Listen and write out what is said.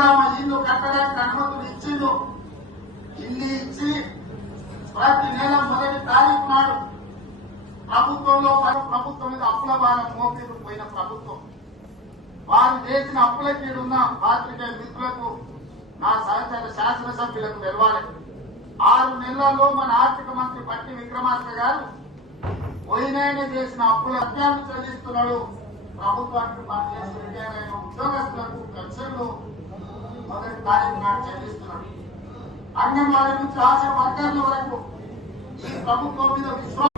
ఇందిరామ ఇల్లు కట్టడానికి అనుమతులు ఇచ్చిండు. ఇల్లు ఇచ్చి ప్రతి నెల మొదటి తారీఖు నాడు ప్రభుత్వం మీద అప్పుల భారం మోపేరు పోయిన ప్రభుత్వం. వారు చేసిన అప్పులకీడున్న పాత్రికేయ మిత్రులకు, నా సహచర శాసనసభ్యులకు తెలవాలి. 6 నెలల్లో మన ఆర్థిక మంత్రి పట్టి విక్రమార్క గారు పోయినాయన చేసిన అప్పుల అత్యాన్ని చెల్లిస్తున్నాడు. ప్రభుత్వానికి పనిచేసి రిటైర్ అయిన ఉద్యోగస్తులకు పెన్షన్లు మొదటి తారీఖు నాడు చెల్లిస్తున్నాడు. అంగన్వాడీ నుంచి ఆశా వర్కర్ల వరకు ఈ ప్రభుత్వం మీద విశ్వాసం